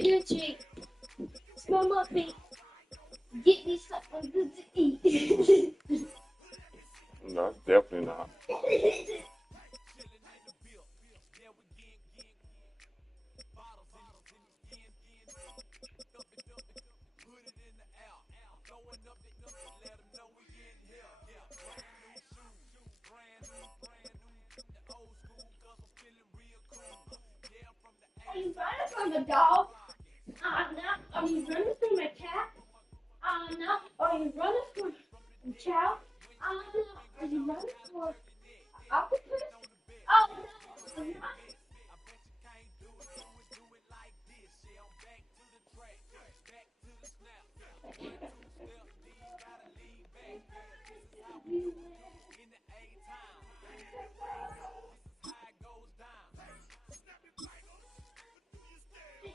Trick or treat. Smell my feet. Get me something good to eat. No, definitely not. Are you running from a dog? No. Are you running from a cat? No. Are you running from a child? No. Are you running from an octopus? Oh, no. I'm not.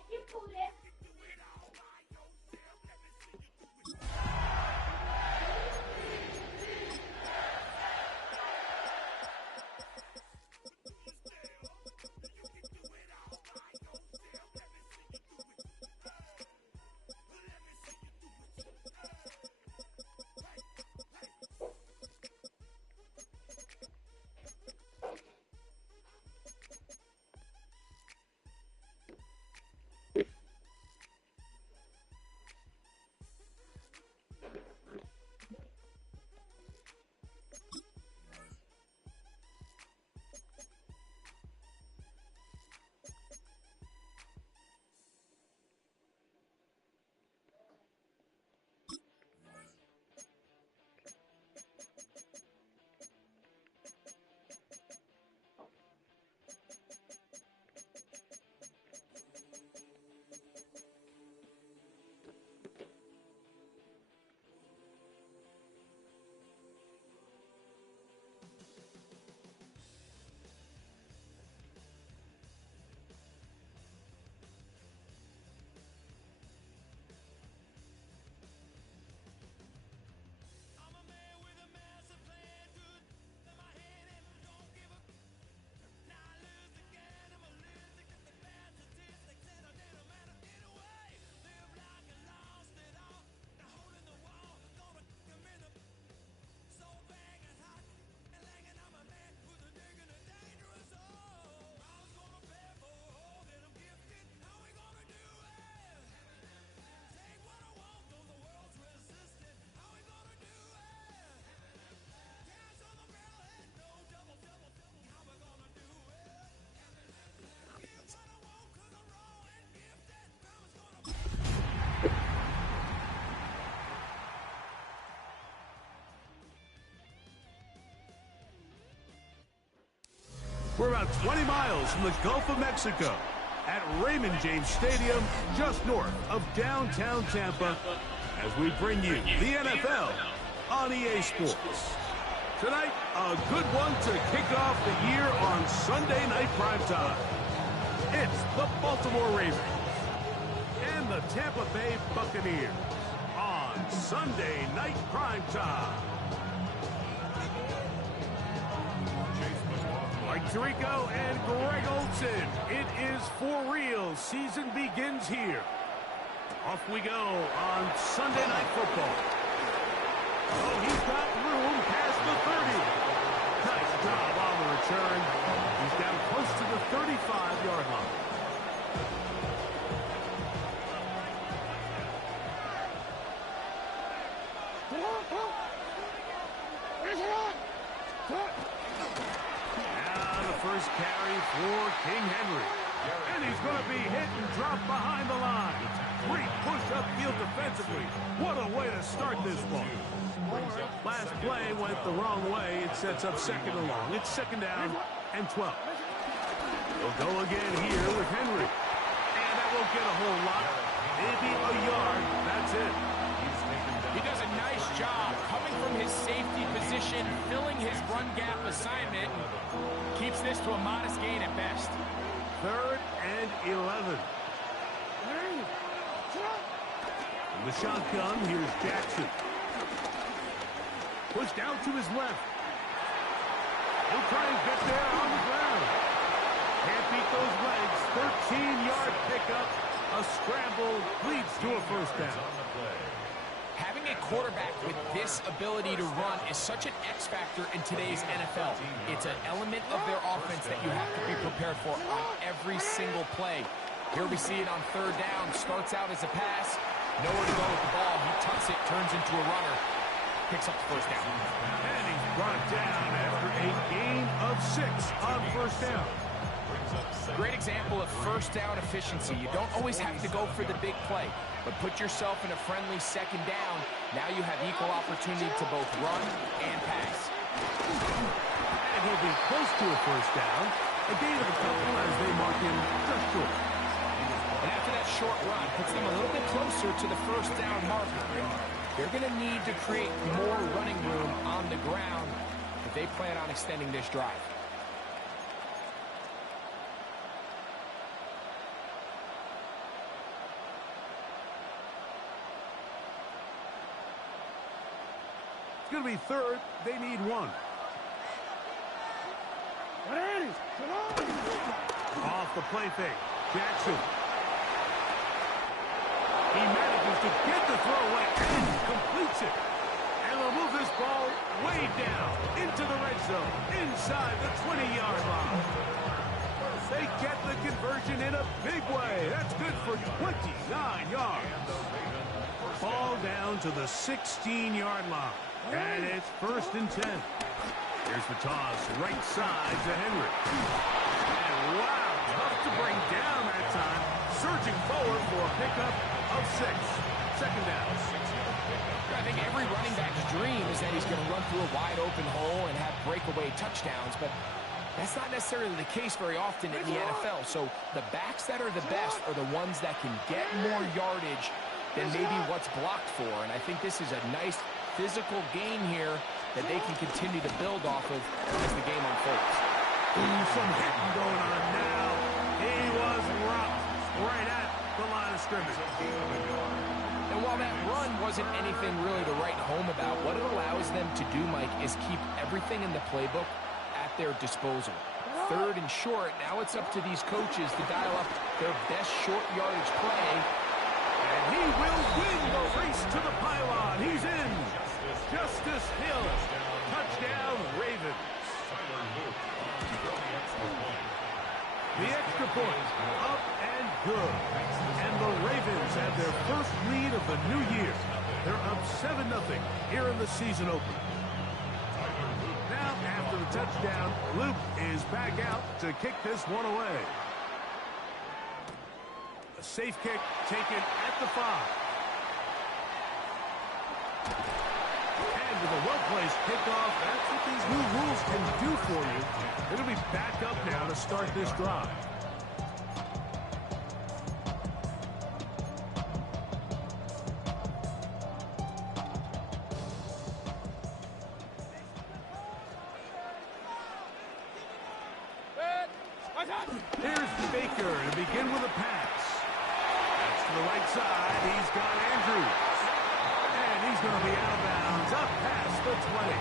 You pull that. We're about 20 miles from the Gulf of Mexico at Raymond James Stadium, just north of downtown Tampa, as we bring you the NFL on EA Sports. Tonight, a good one to kick off the year on Sunday night primetime. It's the Baltimore Ravens and the Tampa Bay Buccaneers on Sunday night primetime. Mike Tirico and Greg Olsen. It is for real. Season begins here. Off we go on Sunday Night Football. Oh, he's got room past the 30. Nice job on the return. He's down close to the 35-yard line. First carry for King Henry. And he's going to be hit and dropped behind the line. Great push upfield defensively. What a way to start this one. Last play went the wrong way. It sets up second and long. It's second down and 12. They'll go again here with Henry. And that won't get a whole lot. Maybe a yard. That's it. He does a nice job coming from his safety position, filling his run gap assignment, and keeps this to a modest gain at best. 3rd and 11. From the shotgun, here's Jackson. Pushed out to his left. He'll try and get there on the ground. Can't beat those legs. 13-yard pickup A scramble leads to a first down. Having a quarterback with this ability to run is such an X factor in today's NFL. It's an element of their offense that you have to be prepared for on every single play. Here we see it on third down. Starts out as a pass. Nowhere to go with the ball. He tucks it, turns into a runner. Picks up the first down. And he's brought down after a gain of 6 on first down. Great example of first down efficiency. You don't always have to go for the big play, but put yourself in a friendly second down. Now you have equal opportunity to both run and pass. And he'll be close to a first down. A gain of a couple as they mark him just short. And after that short run, puts them a little bit closer to the first down marker. They're going to need to create more running room on the ground if they plan on extending this drive. It's going to be third. They need 1. Off the play fake. Jackson. He manages to get the throw away and completes it. And they'll move this ball way down into the red zone, inside the 20-yard line. They get the conversion in a big way. That's good for 29 yards. Ball down to the 16-yard line. And it's 1st and 10. Here's the toss, right side to Henry. And wow, tough to bring down that time. Surging forward for a pickup of 6. Second down. I think every running back's dream is that he's going to run through a wide open hole and have breakaway touchdowns, but that's not necessarily the case very often in the NFL. So the backs that are the best are the ones that can get more yardage than maybe what's blocked for. And I think this is a nice physical gain here that they can continue to build off of as the game unfolds. Some hitting going on now. He was rocked right at the line of scrimmage. And while that run wasn't anything really to write home about, what it allows them to do, Mike, is keep everything in the playbook at their disposal. Third and short, now it's up to these coaches to dial up their best short yardage play. And he will win the race to the pylon. He's in. Justice Hill. Touchdown, Ravens. The extra point, up and good. And the Ravens have their first lead of the new year. They're up 7-0 here in the season opener. Now, after the touchdown, Luke is back out to kick this one away. A safe kick taken at the 5. And with a well-placed kickoff, that's what these new rules can do for you. It'll be back up now to start this drive. Here's Baker to begin with a pass. That's to the right side. He's got Andrews. And he's going to be out of bounds up past the 20.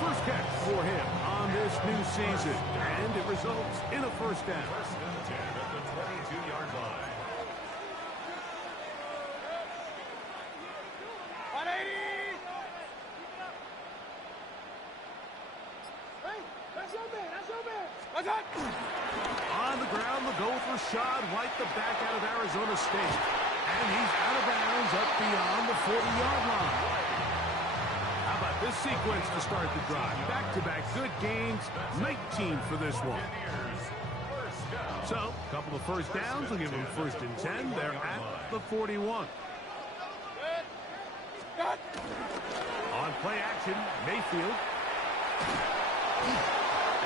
First catch for him on this new season. And it results in a first down. First and 10 at the 22-yard line. 180! Hey, that's your man, that's your man. What's up? On the ground, they'll go with Rashad White, the back out of Arizona State. And he's out of bounds up beyond the 40-yard line. How about this sequence to start the drive? Back-to-back good gains, 19 for this one. So, a couple of first downs will give them 1st and 10. They're at the 41. On play action, Mayfield.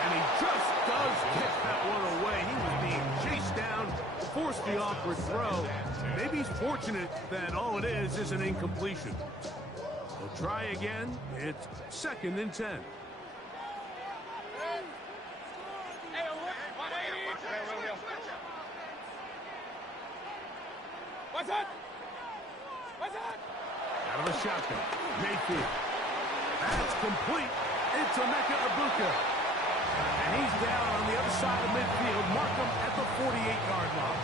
And he just does get that one away. He was being chased down, forced the awkward throw. Maybe he's fortunate that all it is an incompletion. They'll try again. It's 2nd and 10. What's that? What's that? Out of the shotgun, Mayfield. That's complete. It's Emeka Egbuka. And he's down on the other side of midfield. Mark him at the 48-yard line.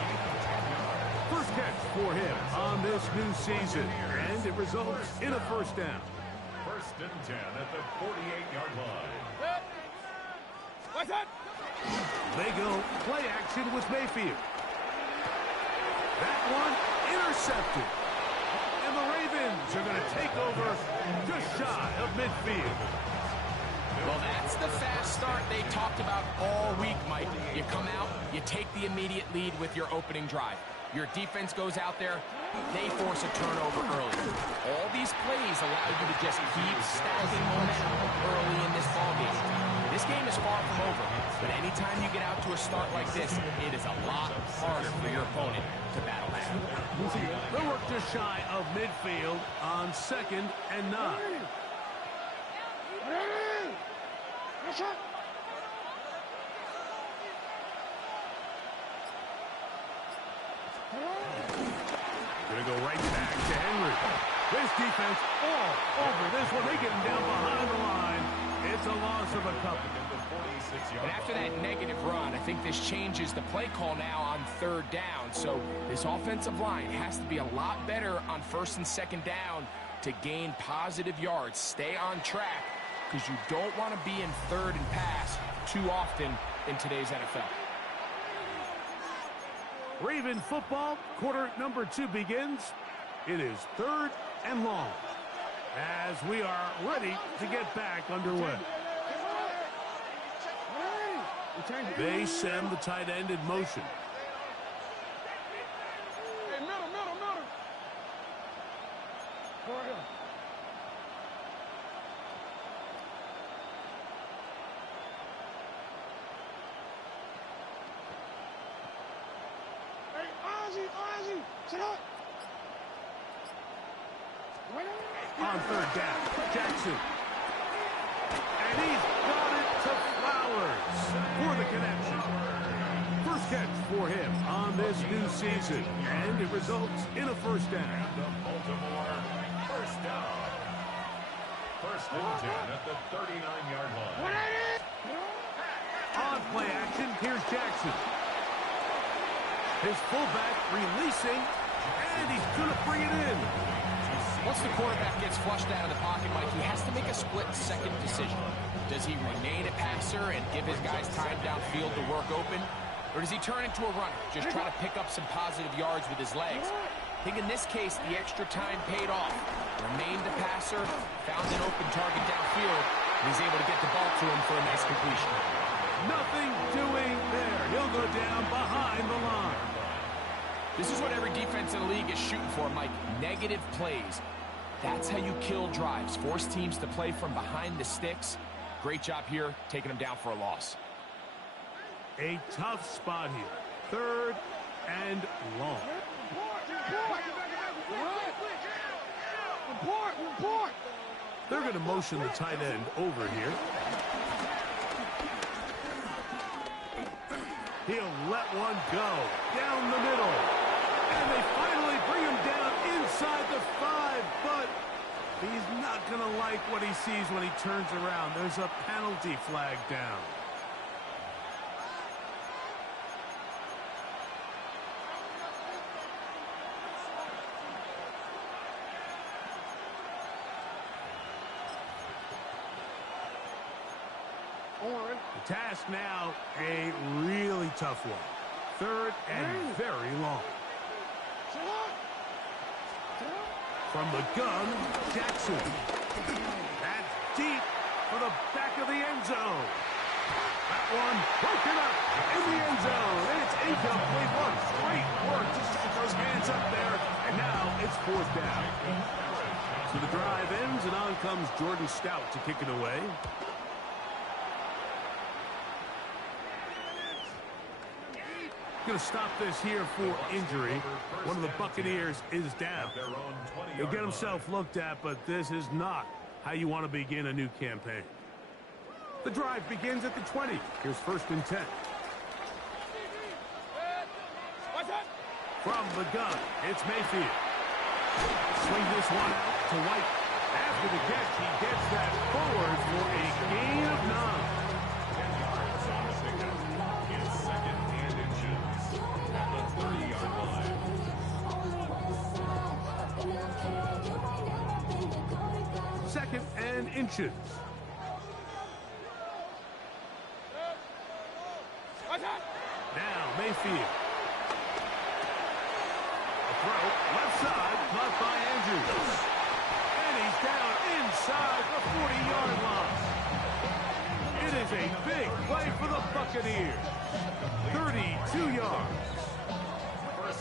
First catch for him on this new season, and it results in a first down. 1st and 10 at the 48-yard line. What's that? They go play action with Mayfield. That one intercepted. And the Ravens are going to take over just shy of midfield. Well, that's the fast start they talked about all week, Mike. You come out, you take the immediate lead with your opening drive. Your defense goes out there, they force a turnover early. All these plays allow you to just keep stacking momentum early in this ballgame. This game is far from over, but anytime you get out to a start like this, it is a lot harder for your opponent to battle back. They'll work just shy of midfield on 2nd and 9. Gonna go right back to Henry. This defense all over this one. They get him down behind the line. It's a loss of a couple. And after that negative run, I think this changes the play call now on 3rd down. So this offensive line has to be a lot better on 1st and 2nd down to gain positive yards. Stay on track, because you don't want to be in 3rd and pass too often in today's NFL. Raven football, quarter number 2 begins. It is 3rd and long as we are ready to get back underway. They send the tight end in motion. Hey, middle. Go ahead. Hey, Ozzy, sit up. On 3rd down, Jackson. And he's got it to Flowers for the connection. First catch for him on this new season, and it results in a first down. The Baltimore first down. 1st and 10 at the 39-yard line. On play action, here's Jackson. His fullback releasing, and he's going to bring it in. Once the quarterback gets flushed out of the pocket, Mike, he has to make a split-second decision. Does he remain a passer and give his guys time downfield to work open? Or does he turn into a runner, just try to pick up some positive yards with his legs? I think in this case, the extra time paid off. Remained a passer, found an open target downfield, and he's able to get the ball to him for a nice completion. Nothing doing there. He'll go down behind the line. This is what every defense in the league is shooting for, Mike. Negative plays. That's how you kill drives. Force teams to play from behind the sticks. Great job here, taking them down for a loss. A tough spot here. 3rd and long. Report. They're going to motion the tight end over here. He'll let one go down the middle. And they finally bring him down inside the 5, but he's not going to like what he sees when he turns around. There's a penalty flag down. The task now, a really tough one. 3rd and very long. From the gun, Jackson. That's deep for the back of the end zone. That one broken up in the end zone. And it's incomplete. What great work to get those hands up there. And now it's 4th down. So the drive ends, and on comes Jordan Stout to kick it away. Going to stop this here for injury. One of the Buccaneers is down. He'll get himself looked at, but this is not how you want to begin a new campaign. The drive begins at the 20. Here's 1st and 10. From the gun, it's Mayfield. Swing this one out to White. After the catch, he gets that forward for a gain of 9. 10 yards on the pickup. It's 2nd and inches at the 30-yard line. 10 inches. Now Mayfield. A throw, left side, caught by Andrews. And he's down inside the 40-yard line. It is a big play for the Buccaneers. 32 yards.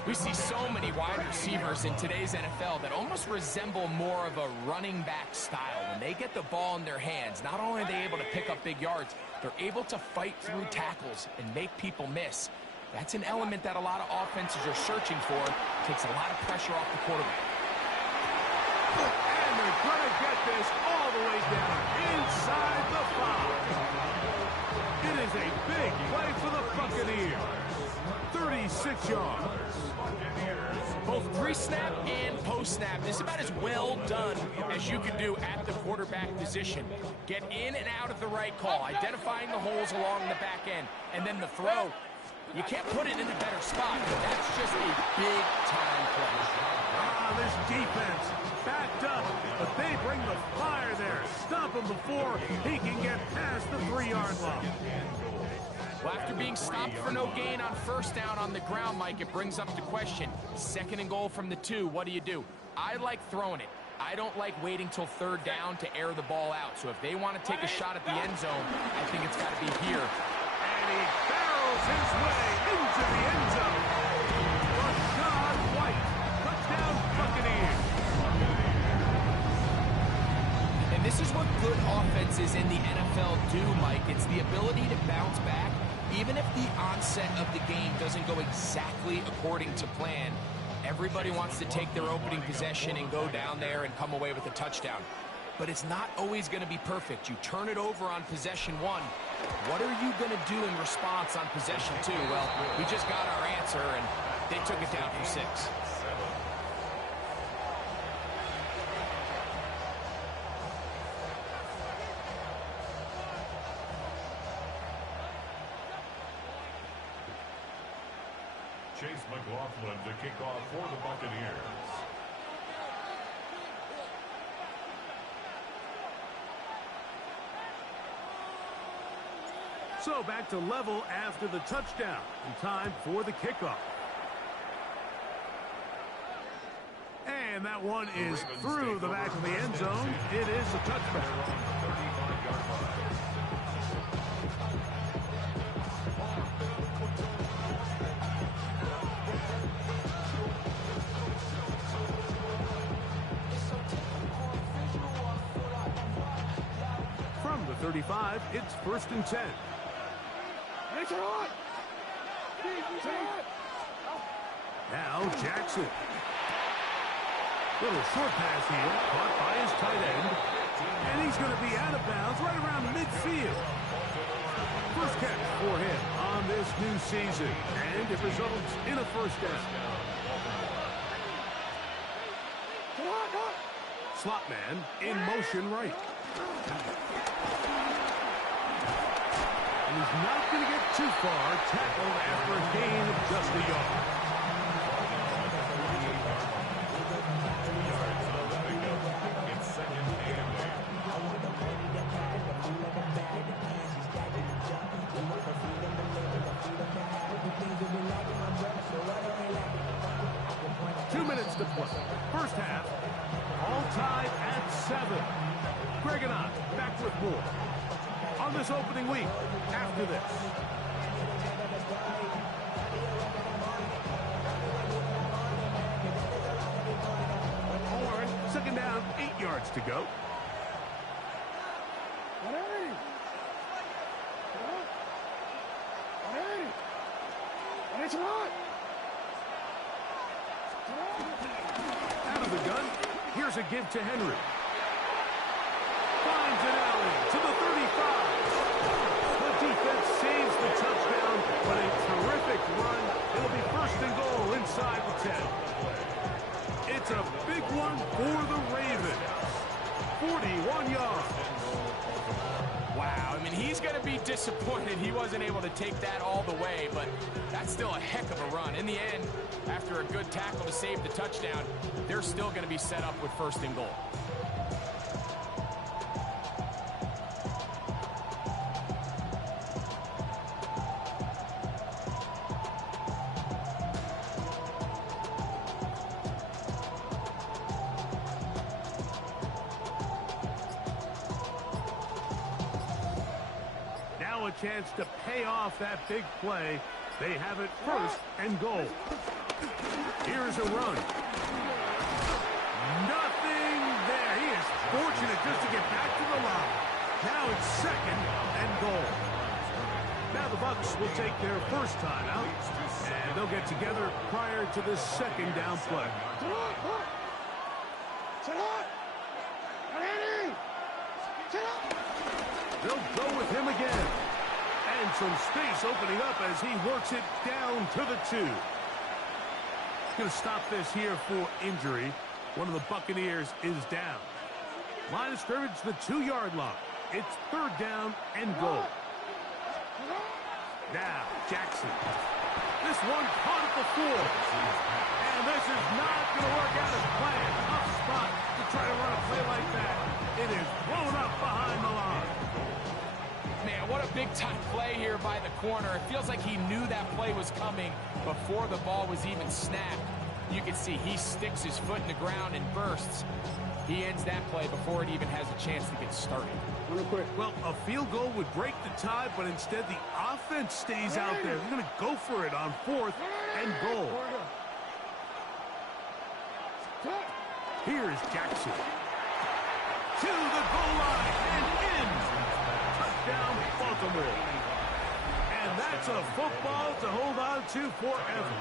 We see so many wide receivers in today's NFL that almost resemble more of a running back style. When they get the ball in their hands, not only are they able to pick up big yards, they're able to fight through tackles and make people miss. That's an element that a lot of offenses are searching for. Takes a lot of pressure off the quarterback. And they're going to get this all the way down inside the 5. It is a big play for the Buccaneers. 36 yards. Both pre-snap and post-snap. This is about as well done as you can do at the quarterback position. Get in and out of the right call, identifying the holes along the back end, and then the throw. You can't put it in a better spot, but that's just a big-time play. This defense backed up, but they bring the fire there. Stop him before he can get past the 3-yard line. Well, after being stopped for no gain on first down on the ground, Mike, it brings up the question. 2nd and goal from the 2, what do? I like throwing it. I don't like waiting till 3rd down to air the ball out. So if they want to take a shot at the end zone, I think it's got to be here. And he barrels his way into the end zone. Rashad White, touchdown Buccaneers. And this is what good offenses in the NFL do, Mike. It's the ability to bounce back. Even if the onset of the game doesn't go exactly according to plan, everybody wants to take their opening possession and go down there and come away with a touchdown. But it's not always going to be perfect. You turn it over on possession 1. What are you going to do in response on possession 2? Well, we just got our answer, and they took it down for 6. Chase McLaughlin to kick off for the Buccaneers. So back to level after the touchdown. In time for the kickoff. And that one is through the back of the end zone. It is a touchback. From the 35, it's 1st and 10. Now Jackson. Little short pass here, caught by his tight end. And he's going to be out of bounds right around midfield. First catch for him on this new season. And it results in a 1st down. Slot man in motion right. And he's not going to get too far. Tackled after a gain of just a yard. It's 2nd and 2 minutes to play. First half, all tied at 7. Greg and I back with more on this opening week after this. Horn, 2nd down, 8 yards to go. Out of the gun, here's a give to Henry. Finds an alley to the 35. The defense saves the touchdown, but a terrific run. It'll be 1st and goal inside the 10. It's a big one for the Ravens. 41 yards. Wow, I mean, he's going to be disappointed he wasn't able to take that all the way, but that's still a heck of a run. In the end, after a good tackle to save the touchdown, they're still going to be set up with 1st and goal. chance to pay off that big play. They have it first and goal. Here's a run. Nothing there. He is fortunate just to get back to the line. Now it's second and goal. Now the Bucs will take their first time out, and they'll get together prior to the second down play. They'll go with him again. And some space opening up as he works it down to the 2. Going to stop this here for injury. One of the Buccaneers is down. Line of scrimmage, the 2-yard line. It's third down and goal. Now, Jackson. This one caught at the 4. And this is not going to work out as planned. Tough spot to try to run a play like that. It is blown up behind the line. Man, what a big-time play here by the corner. It feels like he knew that play was coming before the ball was even snapped. You can see he sticks his foot in the ground and bursts. He ends that play before it even has a chance to get started. Well, a field goal would break the tie, but instead the offense stays out there. They're going to go for it on 4th and goal. Here's Jackson. To the goal line and in. Touchdown, Baltimore. And that's a football to hold on to forever.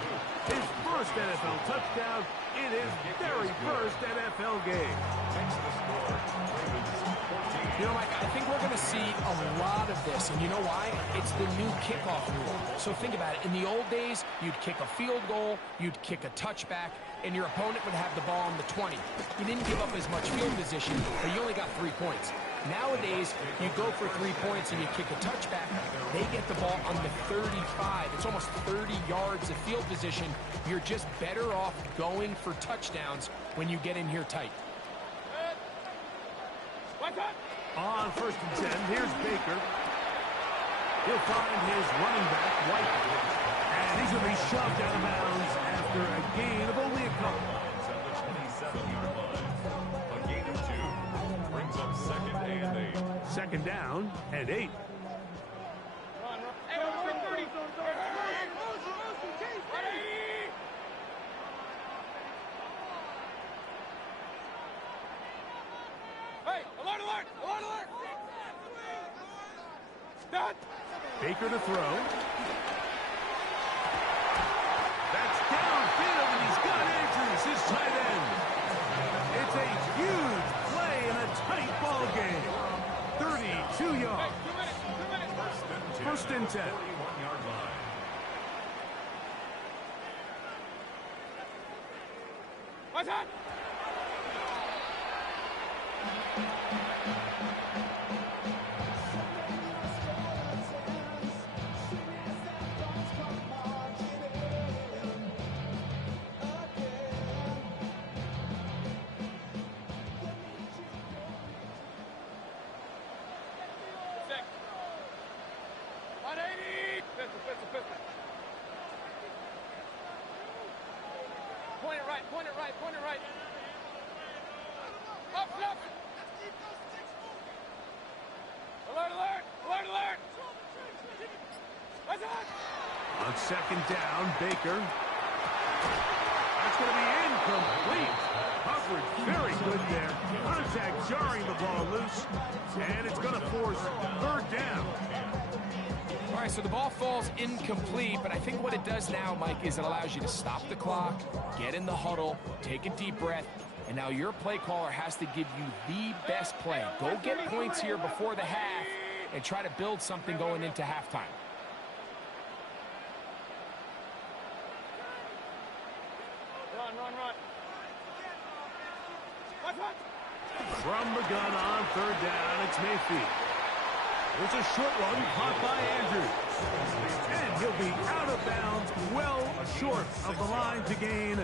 His first NFL touchdown in his very first NFL game. You know, Mike, I think we're going to see a lot of this, and you know why? It's the new kickoff rule. So think about it. In the old days, you'd kick a field goal, you'd kick a touchback, and your opponent would have the ball on the 20. You didn't give up as much field position, but you only got 3 points. Nowadays, you go for 3 points and you kick a touchback, they get the ball on the 35. It's almost 30 yards of field position. You're just better off going for touchdowns when you get in here tight. On 1st and 10, here's Baker. He'll find his running back, White. And he's going to be shoved out of bounds after a gain of only a couple. A gain of 2 brings up 2nd and 8. 2nd down and 8. Baker to throw. That's downfield, and he's got Andrews, his tight end. It's a huge play in a tight ball game. 32 yards. 1st and 10. 41-yard line. What's that? Point it right. Up. Alert. What's that? On 2nd down, Baker. That's going to be incomplete. Coverage very good there. Contact jarring the ball loose. And it's going to force 3rd down. All right, so the ball falls incomplete, but I think what it does now, Mike, is it allows you to stop the clock, get in the huddle, take a deep breath, and now your play caller has to give you the best play. Go get points here before the half and try to build something going into halftime. Run. From the gun on 3rd down, it's Mayfield. There's a short one caught by Andrews. And he'll be out of bounds, well short of the line to gain.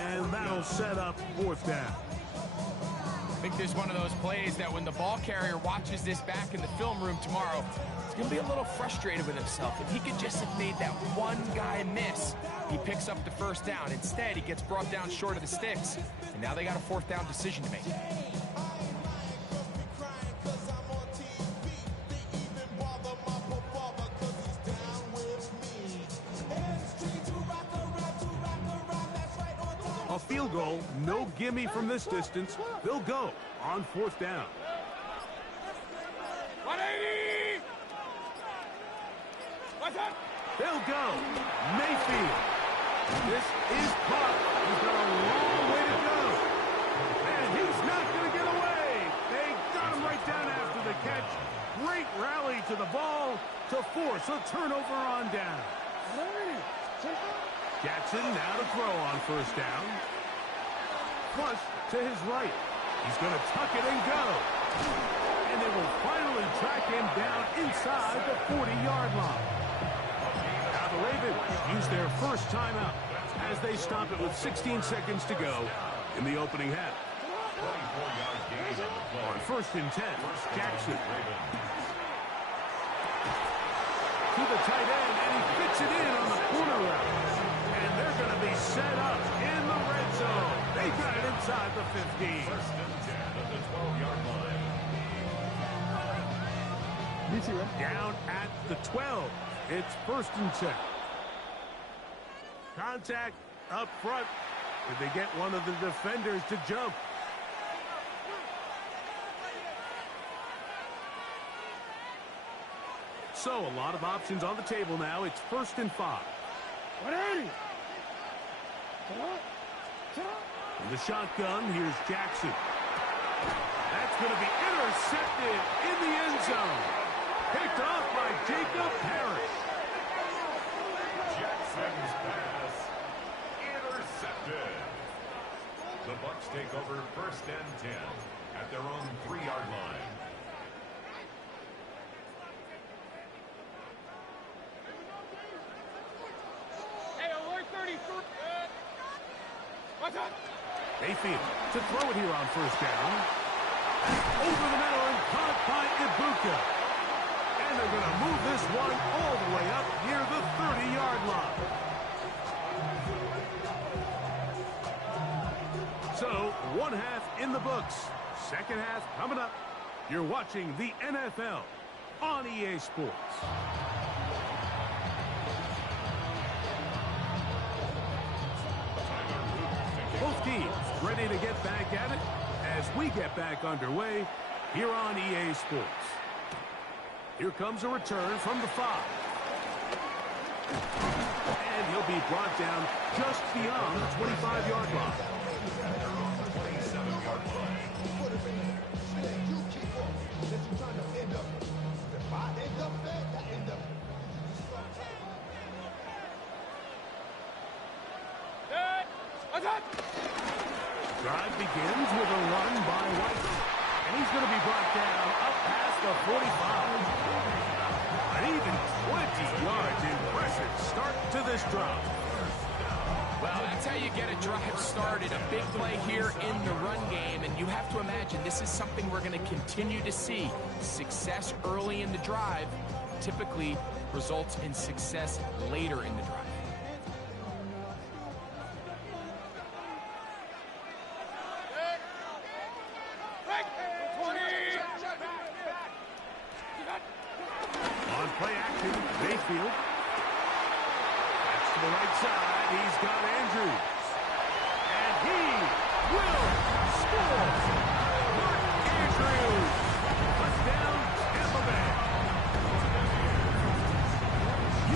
And that'll set up 4th down. I think there's one of those plays that when the ball carrier watches this back in the film room tomorrow, he's going to be a little frustrated with himself. If he could just have made that one guy miss, he picks up the 1st down. Instead, he gets brought down short of the sticks. And now they got a 4th down decision to make. field goal. No gimme from this distance. They'll go on 4th down. 180! What's up? They'll go. Mayfield. This is caught. He's got a long way to go. And he's not going to get away. They got him right down after the catch. Great rally to the ball to force a turnover on down. Jackson now to throw on 1st down. Flush to his right. He's going to tuck it and go. And they will finally track him down inside the 40-yard line. Now the Ravens use their first timeout as they stop it with 16 seconds to go in the opening half. On 1st and 10, Jackson. To the tight end, and he fits it in on the corner route. And they're going to be set up in the red zone. They got it inside the 15. 1st and 10 at the 12-yard line. Down at the 12. It's 1st and 10. Contact up front. Did they get one of the defenders to jump? So a lot of options on the table now. It's 1st and 5. 180! From the shotgun, here's Jackson. That's going to be intercepted in the end zone. Picked off by Jacob Harris. Jackson's pass intercepted. The Bucs take over 1st and 10 at their own 3-yard line. Hey, alert 33! What's up? Mayfield to throw it here on 1st down. Over the middle and caught by Ibuka. And they're going to move this one all the way up near the 30-yard line. So, 1 half in the books. 2nd half coming up. You're watching the NFL on EA Sports. Both teams ready to get back at it as we get back underway here on EA Sports. Here comes a return from the 5. And he'll be brought down just beyond the 25-yard line. 27-yard line. What's up? Drive begins with a run by White. And he's going to be brought down up past the 45. An even 20 yards. Impressive start to this drive. Well, that's how you get a drive started. A big play here in the run game. And you have to imagine this is something we're going to continue to see. Success early in the drive typically results in success later in the drive. On play action, Mayfield. That's to the right side. He's got Andrews. And he will score. Mark Andrews. Touchdown, Tampa Bay.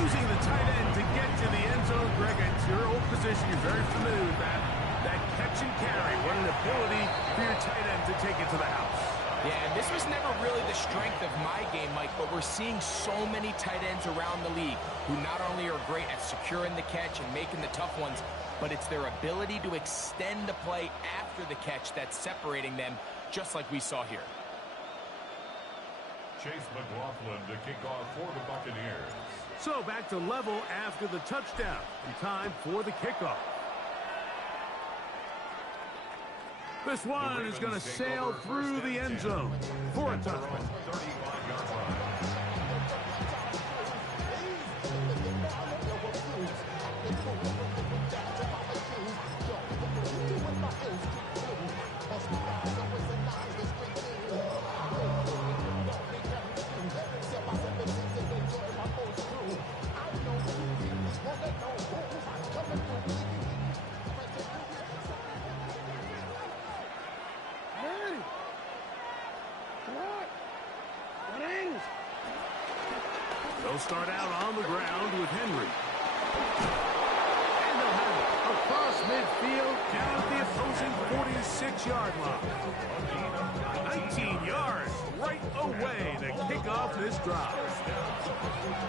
Using the tight end to get to the end zone, Greg, it's your old position. You're very familiar with that. That catch and carry. What an ability for your tight end to take it to the house. Yeah, this was never really the strength of my game, Mike, but we're seeing so many tight ends around the league who not only are great at securing the catch and making the tough ones, but it's their ability to extend the play after the catch that's separating them, just like we saw here. Chase McLaughlin to kick off for the Buccaneers. So back to level after the touchdown. And time for the kickoff. This one is going to sail through the end zone for a touchdown. 35-yard line. They'll start out on the ground with Henry. And they'll have it across midfield down at the opposing 46-yard line. 19 yards right away to kick off this drive.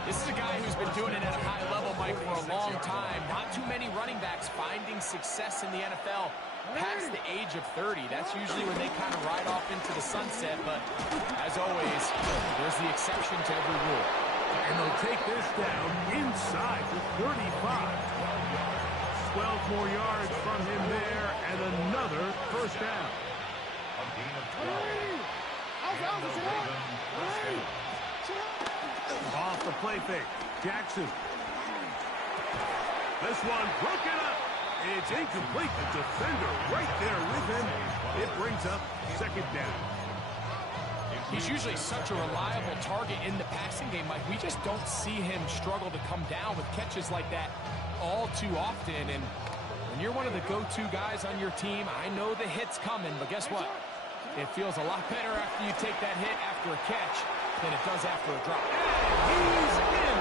This is a guy who's been doing it at a high level, Mike, for a long time. Not too many running backs finding success in the NFL past the age of 30. That's usually when they kind of ride off into the sunset, but as always, there's the exception to every rule. And they'll take this down inside the 35. 12 more yards from him there, and another first down. A gain of 12. And the Ravens first down. Off the play fake, Jackson. This one broken up. It's incomplete. The defender right there with him. It brings up second down. He's usually such a reliable target in the passing game, Mike. We just don't see him struggle to come down with catches like that all too often. And when you're one of the go-to guys on your team, I know the hit's coming, but guess what? It feels a lot better after you take that hit after a catch than it does after a drop. And he's in.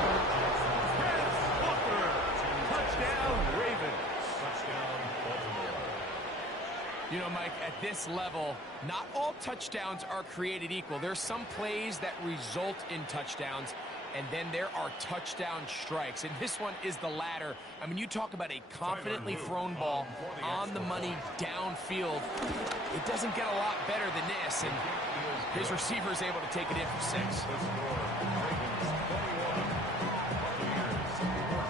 Chris Walker. Touchdown, Ravens. Touchdown, Baltimore. You know, Mike, at this level, not all touchdowns are created equal. There's some plays that result in touchdowns, and then there are touchdown strikes. And this one is the latter. I mean, you talk about a confidently thrown ball on the money downfield. It doesn't get a lot better than this, and his receiver is able to take it in for 6. The score, Ravens 21, Buccaneers 14.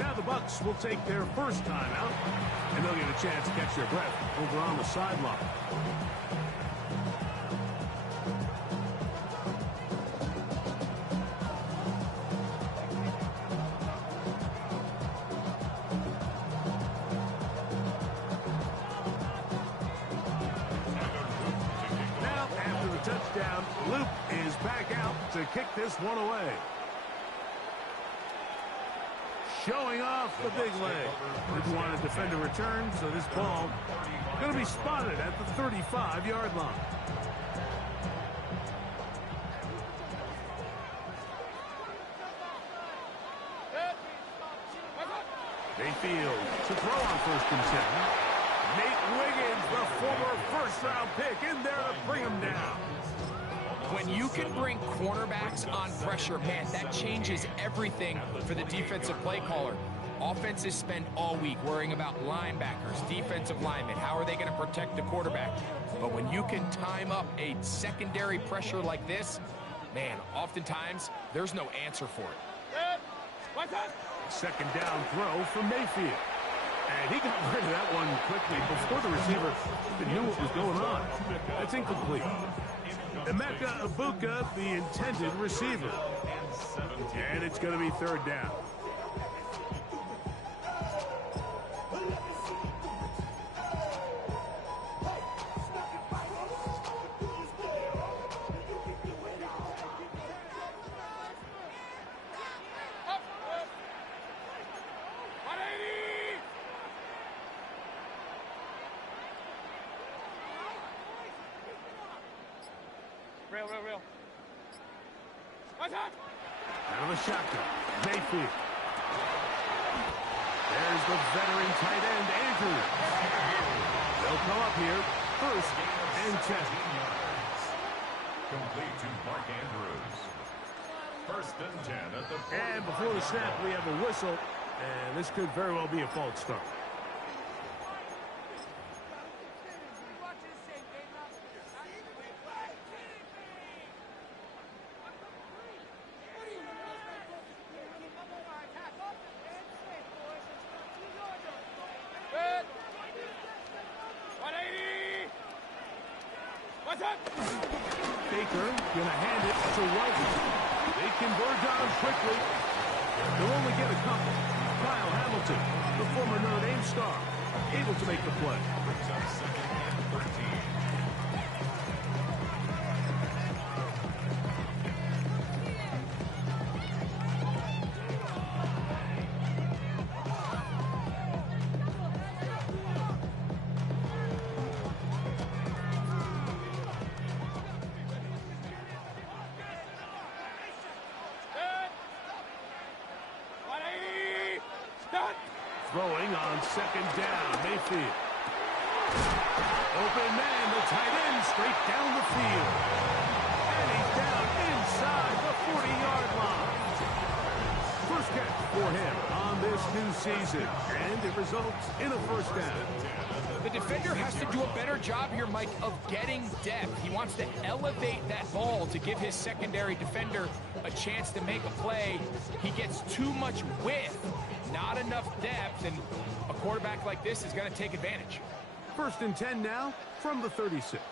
Now the Bucs will take their first time out, and they'll get a chance to catch their breath over on the sideline. Now, after the touchdown, Luke is back out to kick this one away. Showing off the big leg. Didn't want a defender return, so this ball going to be spotted at the 35-yard line. Mayfield to throw on 1st and 10. Nate Wiggins, the former first-round pick, in there to bring him down. When you can bring cornerbacks on pressure, man, that changes everything for the defensive play caller. Offenses spend all week worrying about linebackers, defensive linemen. How are they going to protect the quarterback? But when you can time up a secondary pressure like this, man, oftentimes there's no answer for it. Second down throw from Mayfield. And he got rid of that one quickly before the receiver even knew what was going on. That's incomplete. Emeka Ibuka, the intended receiver. And it's going to be 3rd down. Real. Out of the shotgun, Mayfield. There's the veteran tight end, Andrews. They'll come up here, 1st and 10. Complete to Mark Andrews. 1st and 10 at the 40. And before the snap, we have a whistle, and this could very well be a false start. Baker gonna hand it to White. They converge on him quickly. They'll only get a couple. Kyle Hamilton, the former Notre Dame star, able to make the play. Brings up 2nd and 13. throwing on second down. Mayfield. Open man, the tight end, straight down the field. And he's down inside the 40-yard line. First catch for him on this new season, and it results in a first down. The defender has to do a better job here, Mike, of getting depth. He wants to elevate that ball to give his secondary defender a chance to make a play. He gets too much width, not enough depth, and a quarterback like this is going to take advantage. First and 10 now from the 36.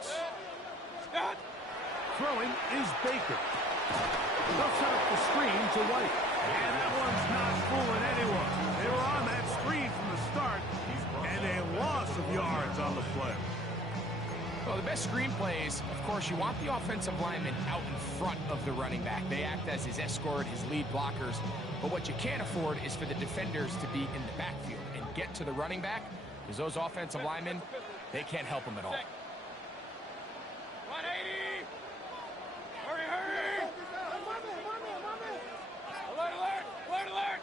Throwing is Baker. They'll set up the screen to White. And that one's not fooling anyone. They were on that screen from the start, and a loss of yards on the play. Well, the best screen plays, of course, you want the offensive lineman out in front of the running back. They act as his escort, his lead blockers. But what you can't afford is for the defenders to be in the backfield and get to the running back, because those offensive linemen, they can't help him at all. 180! Hurry, hurry! Alert, alert! Alert, alert!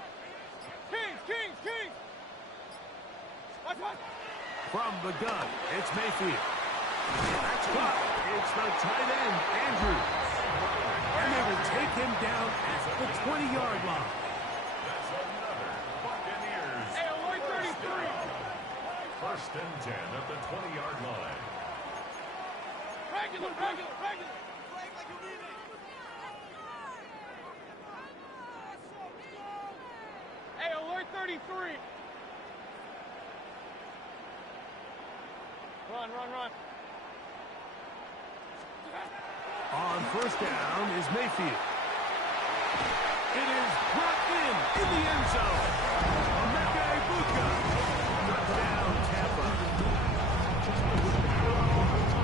Kings, Kings, Kings! Watch, watch! From the gun, it's Mayfield. That's caught. It's the tight end, Andrews. And they will take him down at the 20-yard line. That's another Buccaneers. Hey, alert 33! First and 10 at the 20-yard line. Regular, regular, regular! Hey, alert 33! Run, run, run. On first down is Mayfield. It is brought in the end zone. Touchdown, Tampa.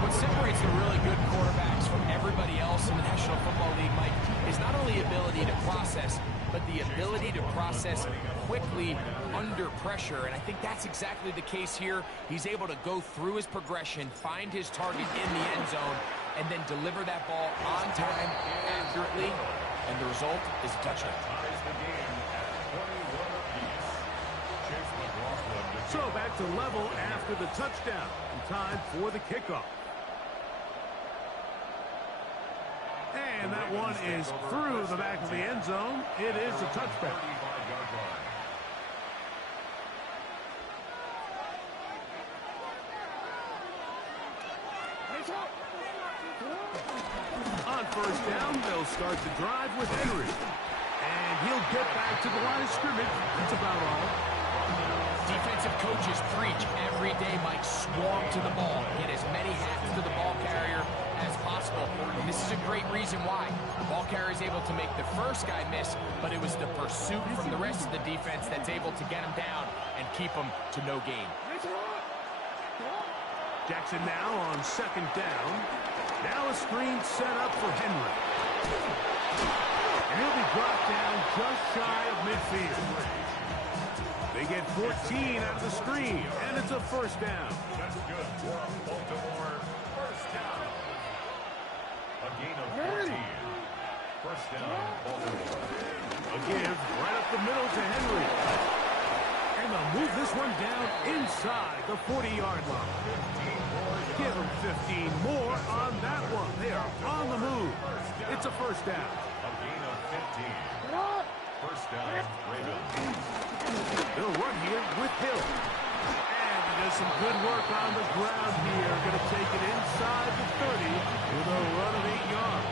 What separates the really good quarterbacks from everybody else in the National Football League, Mike, is not only ability to process, but the ability to process quickly under pressure. And I think that's exactly the case here. He's able to go through his progression, find his target in the end zone, and then deliver that ball on time, accurately, and the result is a touchdown. Ties the game at 21 apiece. Chase McLaughlin. So back to level after the touchdown. Time for the kickoff. And that one is through the back of the end zone. It is a touchdown. 35-yard line. On first down, they'll start the drive with Henry. And he'll get back to the line of scrimmage. That's about all. Defensive coaches preach every day, Mike, swarm to the ball. Get as many hats to the ball carrier as possible. And this is a great reason why. The ball carrier is able to make the first guy miss, but it was the pursuit from the rest of the defense that's able to get him down and keep him to no gain. Jackson now on second down. Now a screen set up for Henry. And he'll be brought down just shy of midfield. They get 14 out of the screen, and it's a first down. That's good for Baltimore. First down. A gain of 14. First down, Baltimore. A give right up the middle to Henry. And they'll move this one down inside the 40-yard line. Give them 15 more on that one. They are on the move. It's a first down. A gain of 15. First down, Ravens. They'll run here with Hill. And he does some good work on the ground here. Going to take it inside the 30 with a run of 8 yards.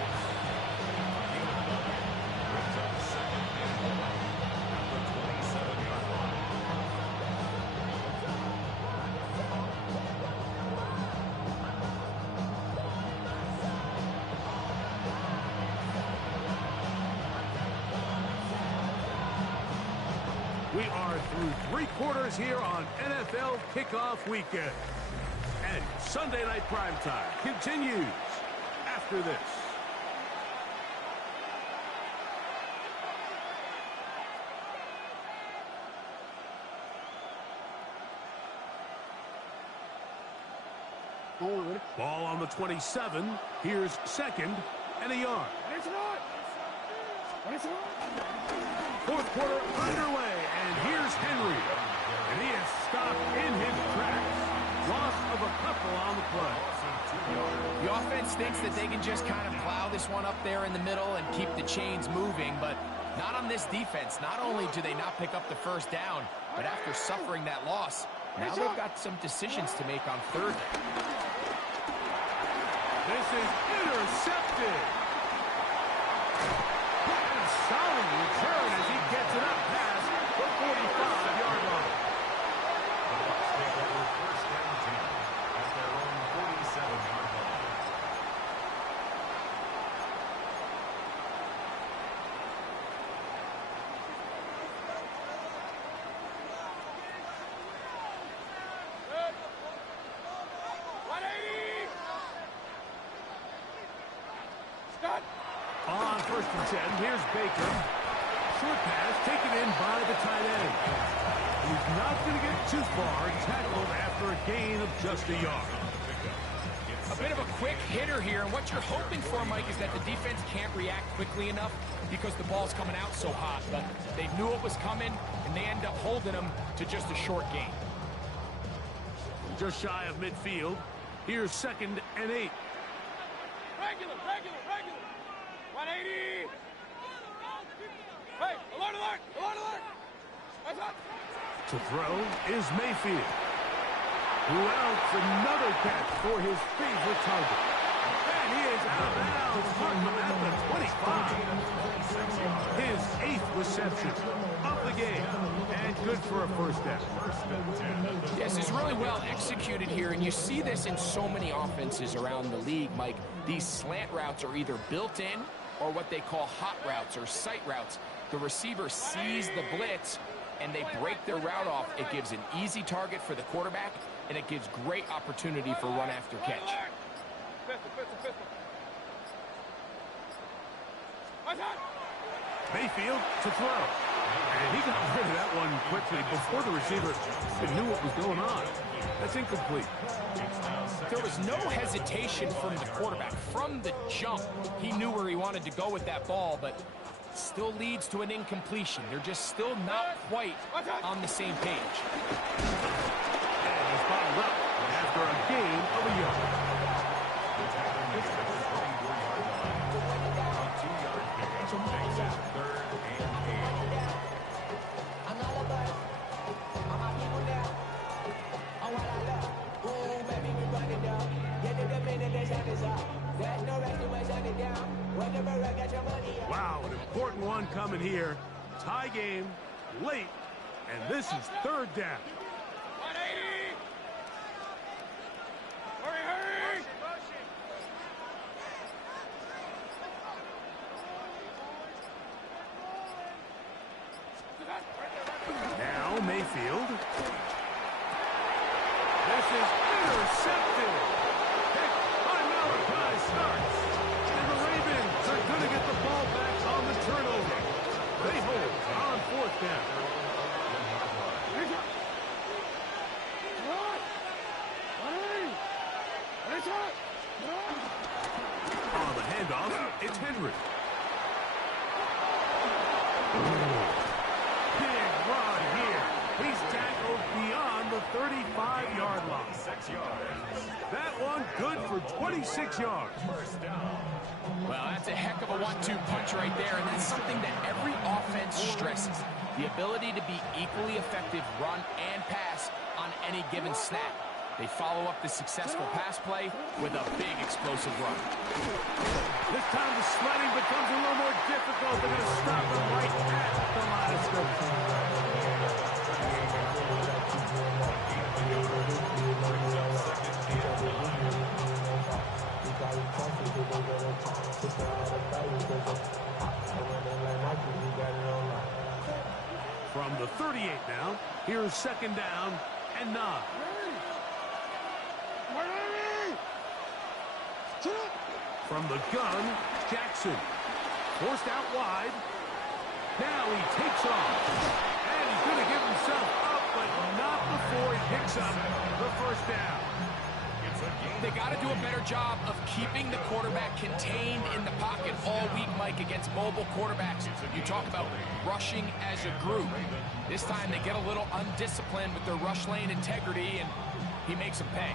Brings up second and 1 at the 27-yard line. We are through 3 quarters here on NFL Kickoff Weekend. And Sunday Night Primetime continues after this. Ball on the 27. Here's second and a yard. Fourth quarter underway, and here's Henry. And he is stopped in his tracks. Loss of a couple on the play. The offense thinks that they can just kind of plow this one up there in the middle and keep the chains moving, but not on this defense. Not only do they not pick up the first down, but after suffering that loss, now they've got some decisions to make on third. This is intercepted. And solid return as he gets it up past the 45-yard line. The Bucs take over first and 10 at their own 47-yard line. On first and 10, here's Baker. Short pass taken in by the tight end. He's not going to get too far, tackled after a gain of just a yard. A bit of a quick hitter here, and what you're hoping for, Mike, is that the defense can't react quickly enough because the ball's coming out so hot. But they knew it was coming, and they end up holding them to just a short gain. Just shy of midfield. Here's 2nd and 8. Regular. 180. Hey, alert. That's up. To throw is Mayfield, who outs another catch for his favorite target. And he is out of bounds, marking him at the 25. His 8th reception of the game, and good for a first down. Yes, it's really well executed here, and you see this in so many offenses around the league, Mike. These slant routes are either built in or what they call hot routes or sight routes. The receiver sees the blitz, and they break their route off. It gives an easy target for the quarterback, and it gives great opportunity for run after catch. Pistol. Mayfield to throw. And he got rid of that one quickly before the receiver even knew what was going on. That's incomplete. There was no hesitation from the quarterback. From the jump, he knew where he wanted to go with that ball, but still leads to an incompletion. They're just still not quite on the same page. And he's bottled up after a gain of a yard. Wow, an important one coming here. Tie game, late, and this is 3rd down. 180. Hurry. Now Mayfield. This is intercepted. Pick by Malachi Starks. And the Ravens are going to get the ball back on the turnover. They hold on 4th down. On the handoff, it's Henry. Big run here. He's tackled beyond the 35-yard line. That one good for 26 yards. Well, that's a heck of a 1-2 punch right there, and that's something that every offense stresses. The ability to be equally effective run and pass on any given snap. They follow up the successful pass play with a big explosive run. This time the sledding becomes a little more difficult. They're going to stop him right at the line of scrimmage. From the 38 now, here's 2nd down and 9. From the gun, Jackson. Forced out wide. Now he takes off. And he's going to give himself up, but not before he picks up the first down. They got got to do a better job of keeping the quarterback contained in the pocket all week, Mike, against mobile quarterbacks. You talk about rushing as a group. This time they get a little undisciplined with their rush lane integrity, and he makes them pay.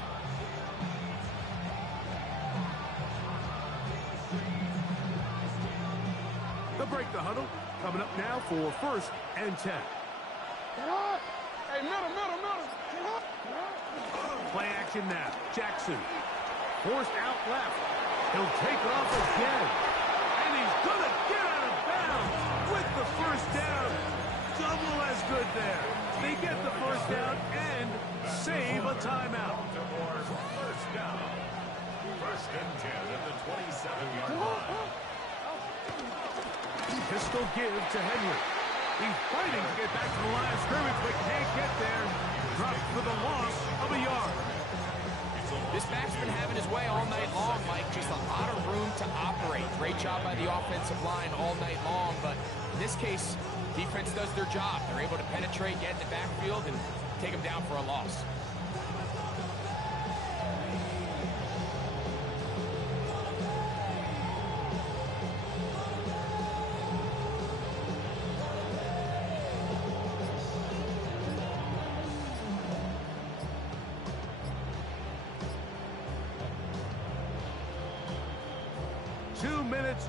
They'll break the huddle. Coming up now for 1st and 10. Hey, middle. Play action now. Jackson. Forced out left. He'll take off again. And he's going to get out of bounds with the 1st down. Double as good there. They get the 1st down and save a timeout. First down. 1st and 10 at the 27-yard line. Pistol give to Henry. He's fighting to get back to the line of scrimmage, but can't get there. Dropped for the loss of a yard. This back's been having his way all night long, Mike. Just a lot of room to operate. Great job by the offensive line all night long, but in this case, defense does their job. They're able to penetrate, get in the backfield, and take them down for a loss.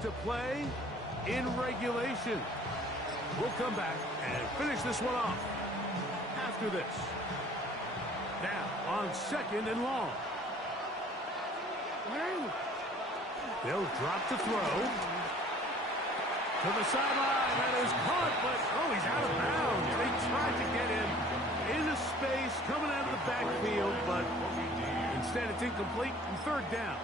To play in regulation. We'll come back and finish this one off after this. Now on 2nd and long. They'll drop to throw. To the sideline. That is caught, but he's out of bounds. They tried to get him into space coming out of the backfield, but instead it's incomplete and 3rd down.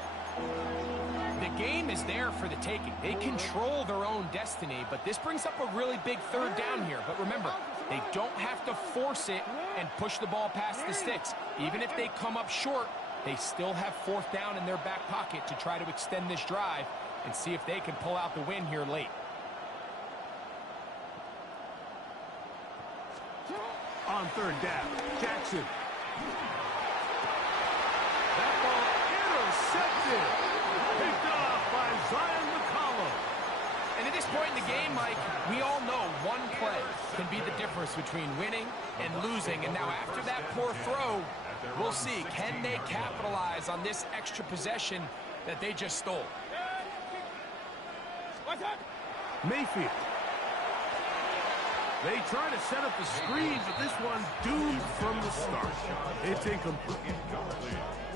The game is there for the taking. They control their own destiny, but this brings up a really big 3rd down here. But remember, they don't have to force it and push the ball past the sticks. Even if they come up short, they still have 4th down in their back pocket to try to extend this drive and see if they can pull out the win here late. On 3rd down, Jackson. That ball intercepted. Picked off by Zion McCollum. And at this point in the game, Mike, we all know one play can be the difference between winning and losing. And now after that poor throw, we'll see, can they capitalize on this extra possession that they just stole? Mayfield. They try to set up the screen, but this one doomed from the start. It's incomplete.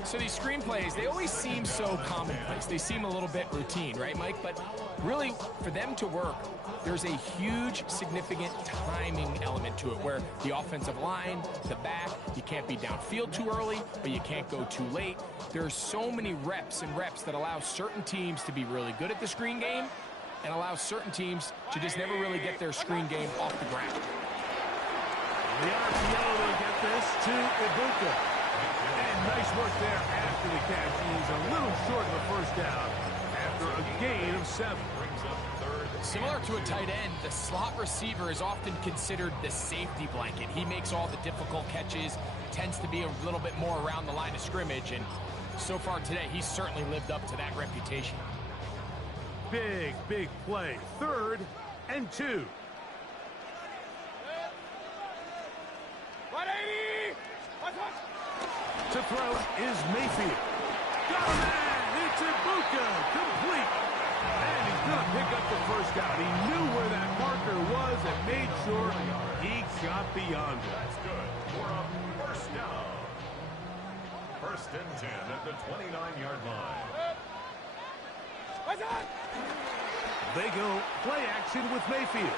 So these screenplays, they always seem so commonplace. They seem a little bit routine, right, Mike? But really, for them to work, there's a huge, significant timing element to it where the offensive line, the back, you can't be downfield too early, but you can't go too late. There's so many reps and reps that allow certain teams to be really good at the screen game and allow certain teams to just never really get their screen game off the ground. The RPO, they'll get this to Ibuka. And nice work there after the catch. He's a little short of the 1st down after a gain of 7. Similar to a tight end, the slot receiver is often considered the safety blanket. He makes all the difficult catches, tends to be a little bit more around the line of scrimmage, and so far today, he's certainly lived up to that reputation. Big play. 3rd and 2. 180! To throw is Mayfield. Got a man! It's Ibuka! Complete! And he's going to pick up the 1st down. He knew where that marker was and made sure he got beyond it. That's good. For a 1st down. 1st and 10 at the 29-yard line. They go play action with Mayfield.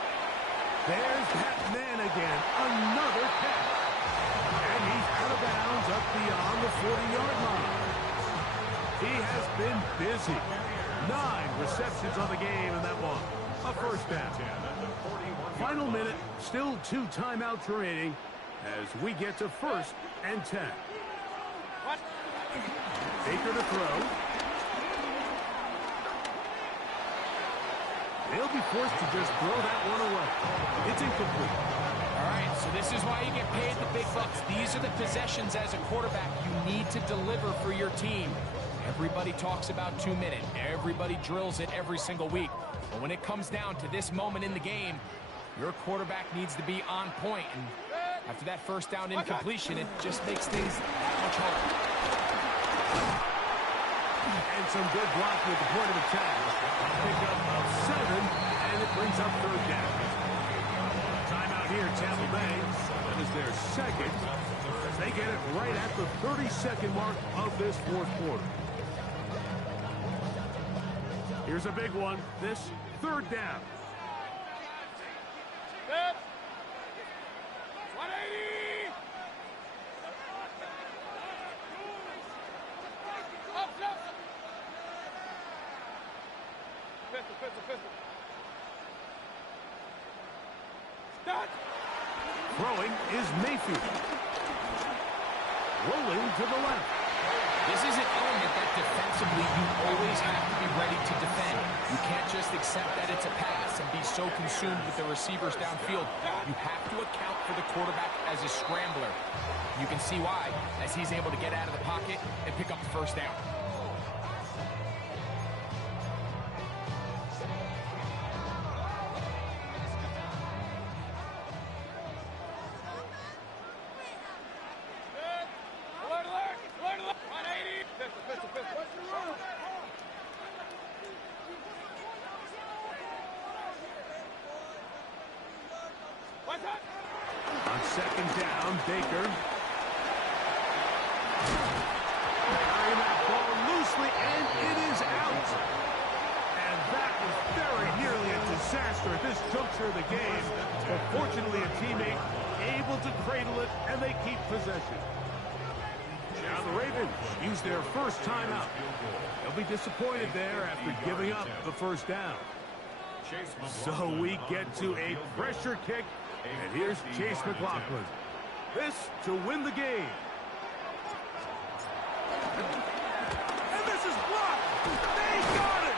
There's that man again. Another catch. And he's out of bounds up beyond the 40-yard line. He has been busy. 9 receptions on the game, and that one, a 1st down. Final minute, still 2 timeouts remaining as we get to 1st and 10. Baker to throw. They'll be forced to just throw that one away. It's incomplete. All right, so this is why you get paid the big bucks. These are the possessions as a quarterback you need to deliver for your team. Everybody talks about 2 minutes. Everybody drills it every single week. But when it comes down to this moment in the game, your quarterback needs to be on point. And after that first down incompletion, it just makes things that much harder. And some good blocking at the point of attack. A pickup of 7, and it brings up third down. Timeout here, Tampa Bay. That is their second. As they get it right at the 30-second mark of this fourth quarter. Here's a big one. This third down. Set. 180. Up. Pistol. Start. Throwing is Mayfield. Rolling to the left. This is an element that defensively you always have to be ready to defend. You can't just accept that it's a pass and be so consumed with the receivers downfield. You have to account for the quarterback as a scrambler. You can see why, as he's able to get out of the pocket and pick up the first down. On second down, Baker. Carrying that ball loosely, and it is out. And that was very nearly a disaster at this juncture of the game. But fortunately, a teammate able to cradle it, and they keep possession. Now the Ravens use their first timeout. They'll be disappointed there after giving up the first down. So we get to a pressure kick. And here's Chase McLaughlin. This to win the game. And this is blocked. They got it.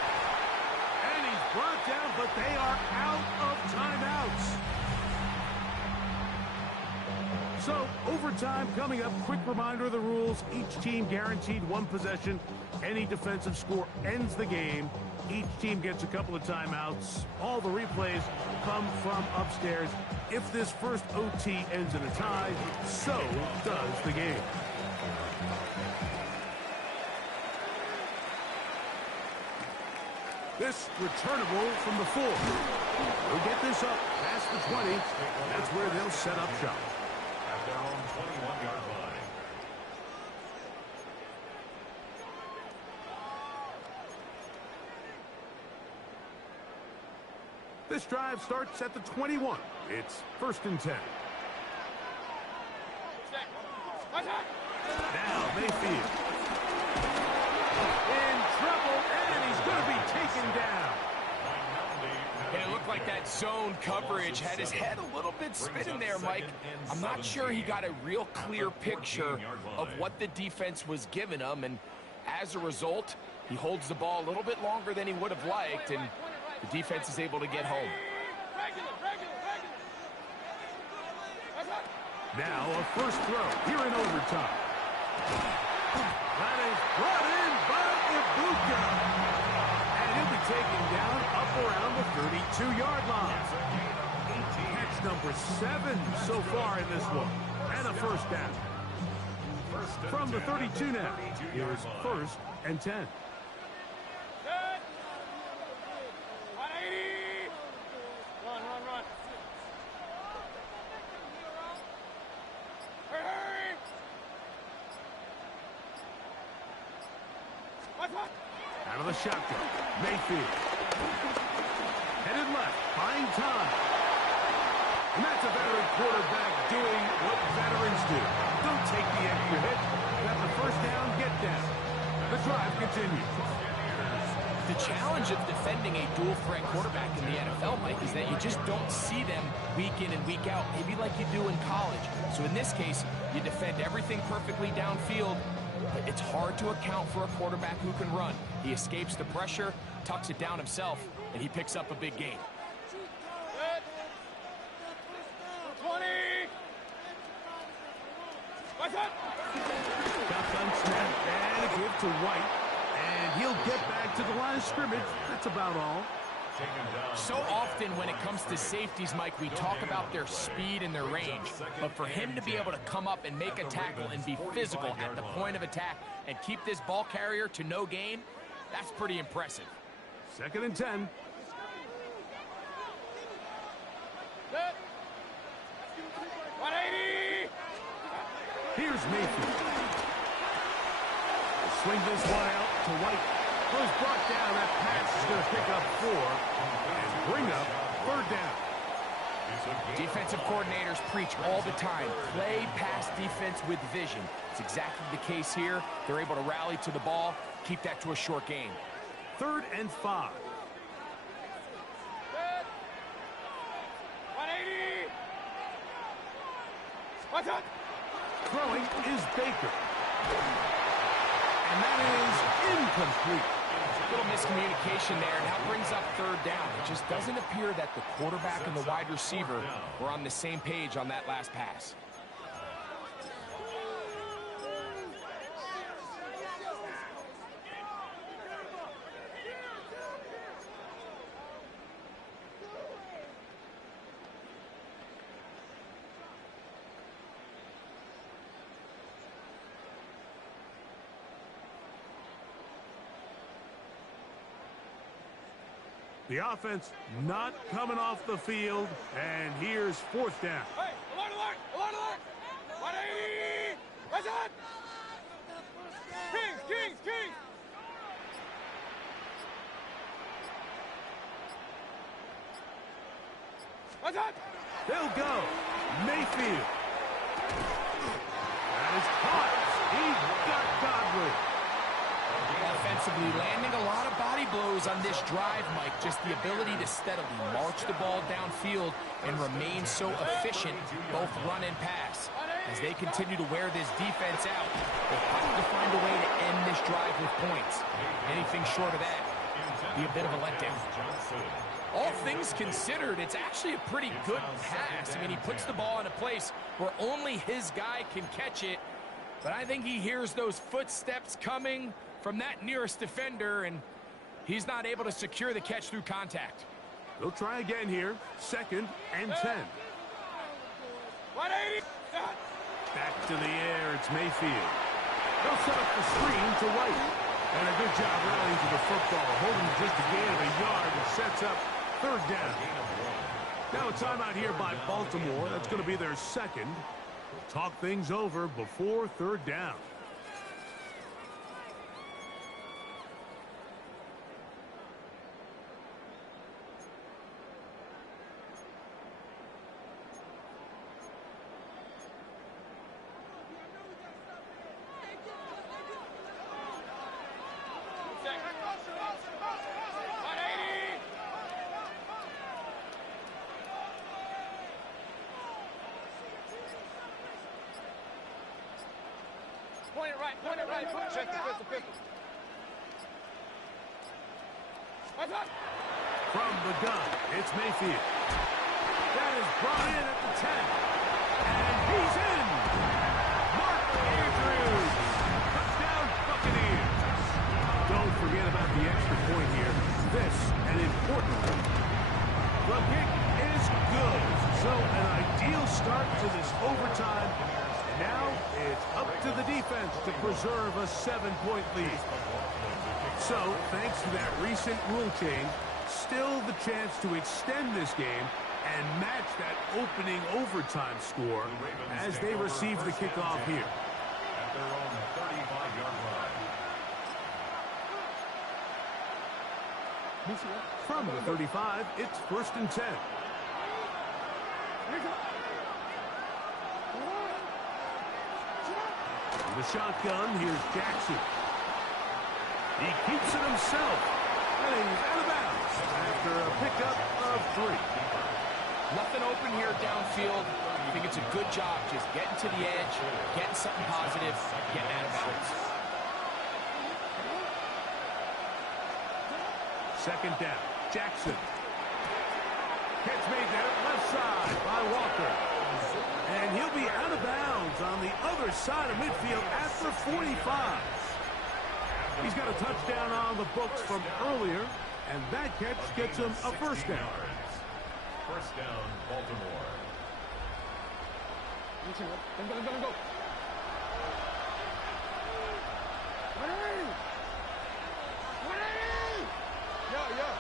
And he's brought down, but they are out of timeouts. So, overtime coming up. Quick reminder of the rules. Each team guaranteed one possession. Any defensive score ends the game. Each team gets a couple of timeouts. All the replays come from upstairs. If this first OT ends in a tie, so does the game. This returnable from the 4. They'll get this up past the 20. That's where they'll set up shop. At their own 21-yard line. This drive starts at the 21. It's 1st and 10. Now Mayfield. In trouble, and he's going to be taken down. And it looked like that zone coverage had his head a little bit spinning there, Mike. I'm not sure he got a real clear picture of what the defense was giving him, and as a result, he holds the ball a little bit longer than he would have liked, and the defense is able to get home. Now a first throw here in overtime. That is brought in by Ibuka. And he'll be taken down up around the 32-yard line. Catch number 7 so far in this one. And a first down. From the 32 now, here's 1st and 10. Out of the shotgun, Mayfield. Headed left, buying time. And that's a veteran quarterback doing what veterans do. Don't take the extra hit. Got the first down, get down. The drive continues. The challenge of defending a dual-threat quarterback in the NFL, Mike, is that you just don't see them week in and week out, maybe like you do in college. So in this case, you defend everything perfectly downfield, but it's hard to account for a quarterback who can run. He escapes the pressure, tucks it down himself, and he picks up a big gain. 20. Shotgun snap and a give to White. he'll get back to the line of scrimmage. That's about all. So often when it comes to safeties, Mike, we talk about their speed and their range. But for him to be able to come up and make a tackle and be physical at the point of attack and keep this ball carrier to no gain, that's pretty impressive. 2nd and 10. Set. 180. Here's Mayfield. They'll swing this one out to White. Was brought down. That pass is going to pick up 4 and bring up 3rd down. Defensive coordinators preach all the time. Play pass defense with vision. It's exactly the case here. They're able to rally to the ball, keep that to a short game. 3rd and 5. Set. 180. What's up? Throwing is Baker. And that is incomplete. Little miscommunication there, and that brings up 3rd down. It just doesn't appear that the quarterback and the wide receiver were on the same page on that last pass. The offense not coming off the field, and here's 4th down. Hey, alert, alert, alert, alert. 180. What's up? Kings, Kings, Kings. What's up? They'll go. Mayfield. That is caught. He got Godwin. Offensively, landing a lot of body blows on this drive, Mike. Just the ability to steadily march the ball downfield and remain so efficient, both run and pass. As they continue to wear this defense out, they have to find a way to end this drive with points. Anything short of that, be a bit of a letdown. All things considered, it's actually a pretty good pass. I mean, he puts the ball in a place where only his guy can catch it. But I think he hears those footsteps coming from that nearest defender, and he's not able to secure the catch through contact. They'll try again here. 2nd and 10. 180. Back to the air. It's Mayfield. They'll set up the screen to White. And a good job rallying to the football, holding just a gain of a yard and sets up 3rd down. Now a timeout here by Baltimore. That's going to be their 2nd. We'll talk things over before 3rd down. Point it right, point it right. Check the pistol. What's up? From the gun, it's Mayfield. That is brought in at the 10. And he's in! Mark Andrews! Touchdown, Buccaneers! Don't forget about the extra point here. This, an important one. The kick is good. So an ideal start to this overtime. Now it's up to the defense to preserve a 7-point lead. So, thanks to that recent rule change, still the chance to extend this game and match that opening overtime score as they receive the kickoff here. At their own 35-yard line. From the 35, it's 1st and 10. The shotgun, here's Jackson. He keeps it himself, and he's out of bounds after a pickup of 3. Nothing open here downfield. I think it's a good job just getting to the edge, getting something positive, getting out of bounds. 2nd down, Jackson. Catch made there, left side by Walker. And he'll be out of bounds on the other side of midfield at the 45. He's got a touchdown on the books from earlier, and that catch gets him a first down. First down, Baltimore. Let's go. Yeah.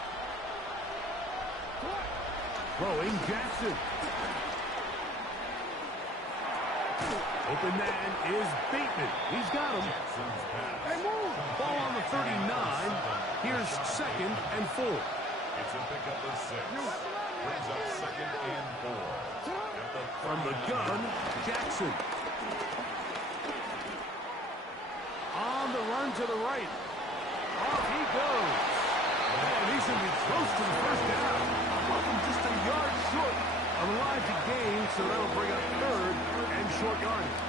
Throwing Jackson. Open man is Bateman. He's got him. Jackson's pass. Ball on the 39. Here's 2nd and 4. It's a pickup of 6. Brings up 2nd and 4. From the gun, Jackson. On the run to the right. Off he goes. And he's going to be close to the first down. Just a yard short of a line to gain, so that'll bring up 3rd and short yardage.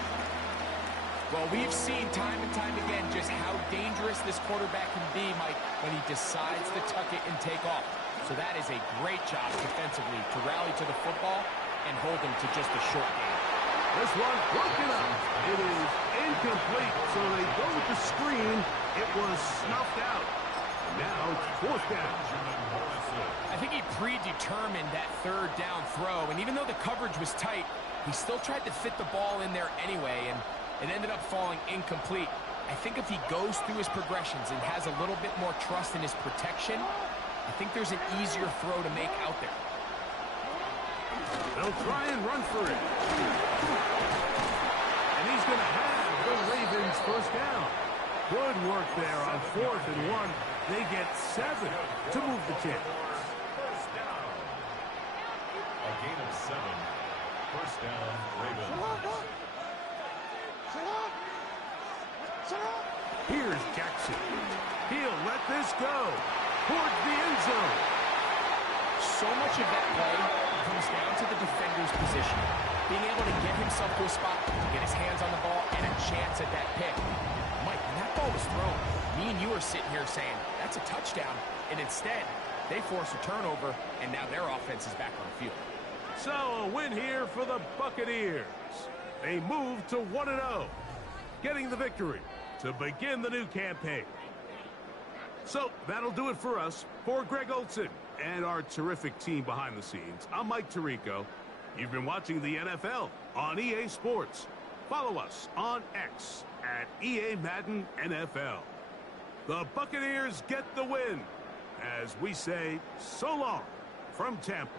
Well, we've seen time and time again just how dangerous this quarterback can be, Mike, when he decides to tuck it and take off. So that is a great job defensively to rally to the football and hold him to just a short game. This one broken up. It is incomplete, so they go with the screen. It was snuffed out. And now it's 4th down. I think he predetermined that 3rd down throw, and even though the coverage was tight, he still tried to fit the ball in there anyway, and it ended up falling incomplete. I think if he goes through his progressions and has a little bit more trust in his protection, I think there's an easier throw to make out there. They'll try and run for it. And he's going to have the Ravens first down. Good work there on 4th and 1. They get 7 to move the chains. First down. A gain of 7. First down, Ravens. Here's Jackson. He'll let this go towards the end zone. So much of that play comes down to the defender's position. Being able to get himself to a spot, get his hands on the ball, and a chance at that pick. Mike, when that ball was thrown, me and you are sitting here saying, that's a touchdown. And instead, they force a turnover, and now their offense is back on the field. So a win here for the Buccaneers. They move to 1-0, getting the victory to begin the new campaign. So that'll do it for us. For Greg Olson and our terrific team behind the scenes, I'm Mike Tirico. You've been watching the NFL on EA Sports. Follow us on X at EA Madden NFL. The Buccaneers get the win as we say so long from Tampa.